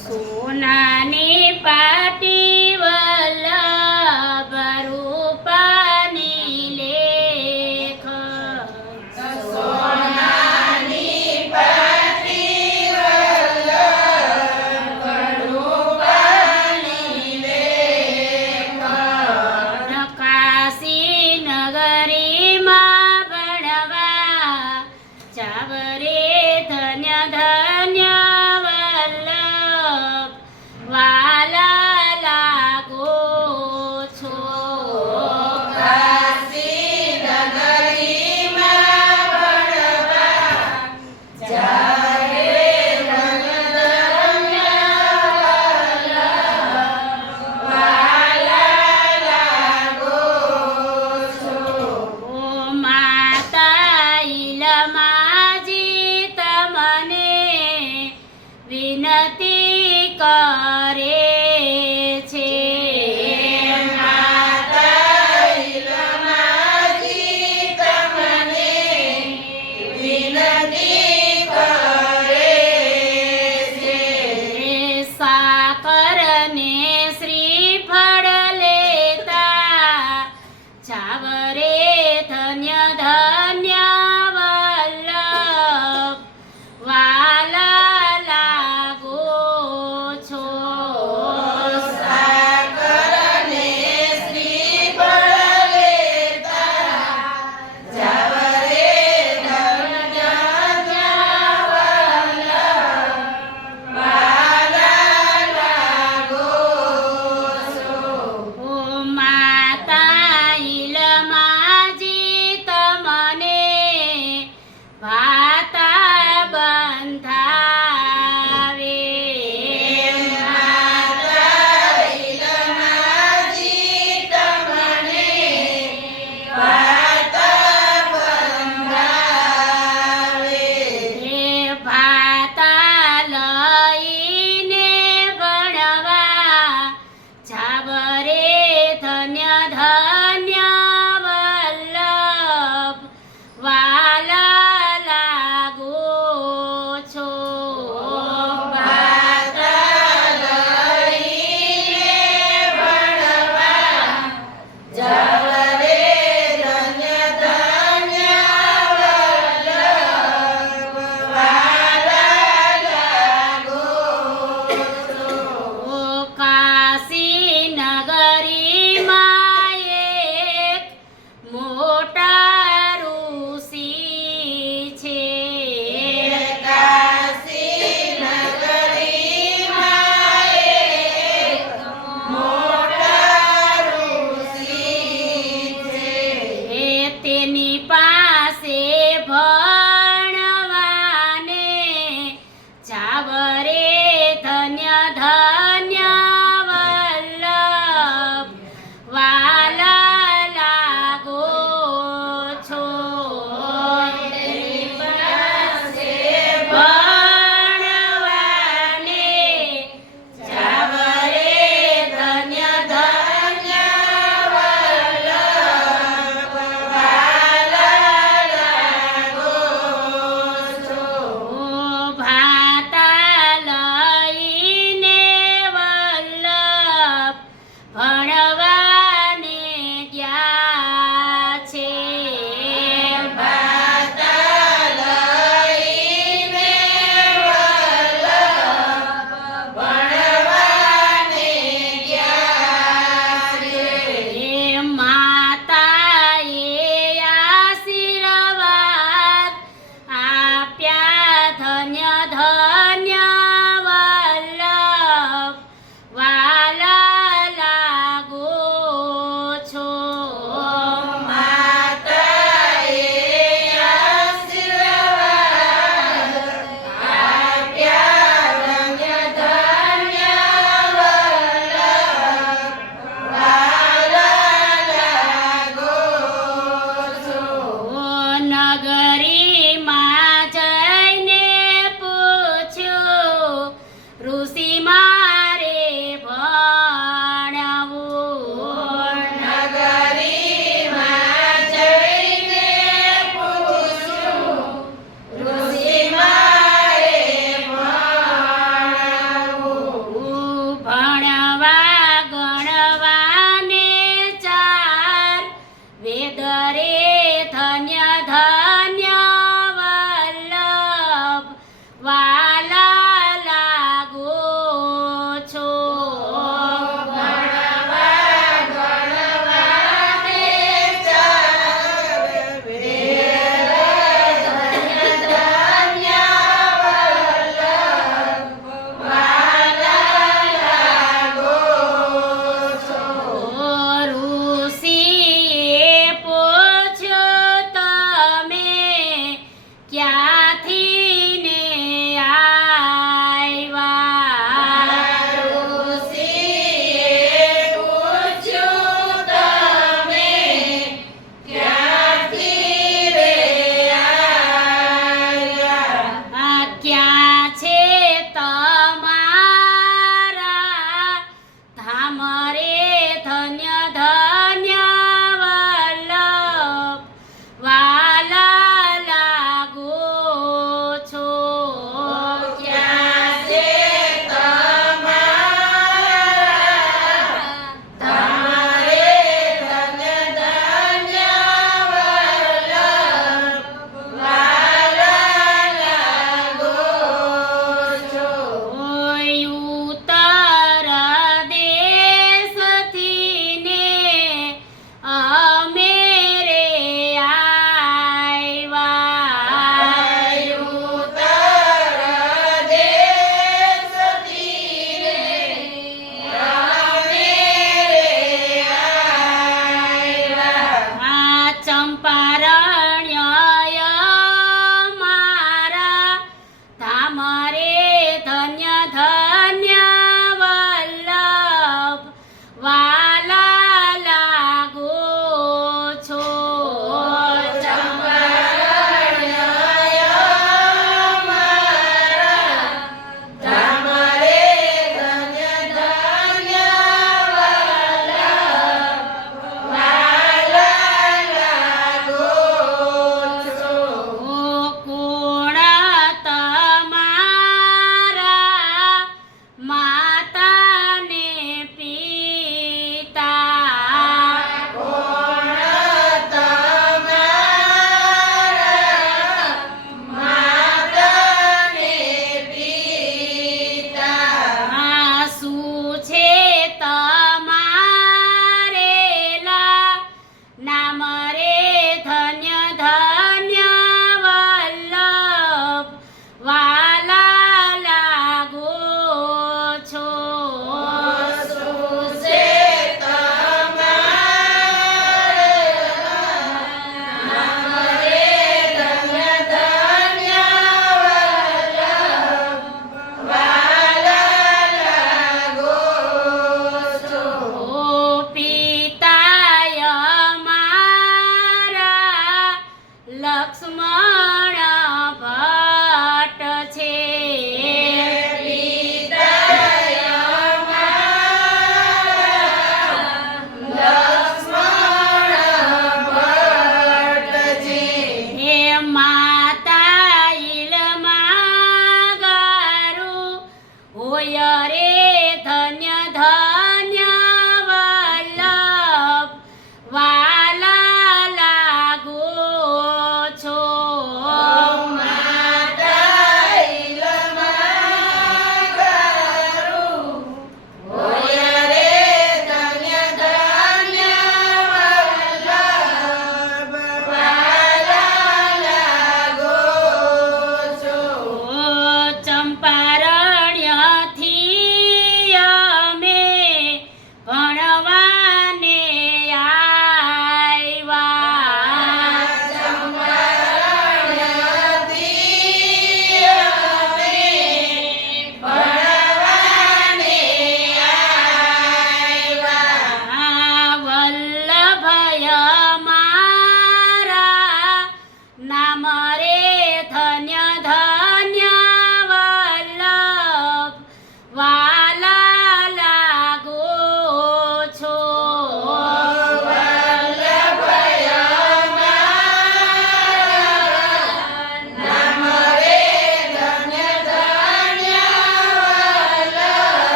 સોનાની પાટી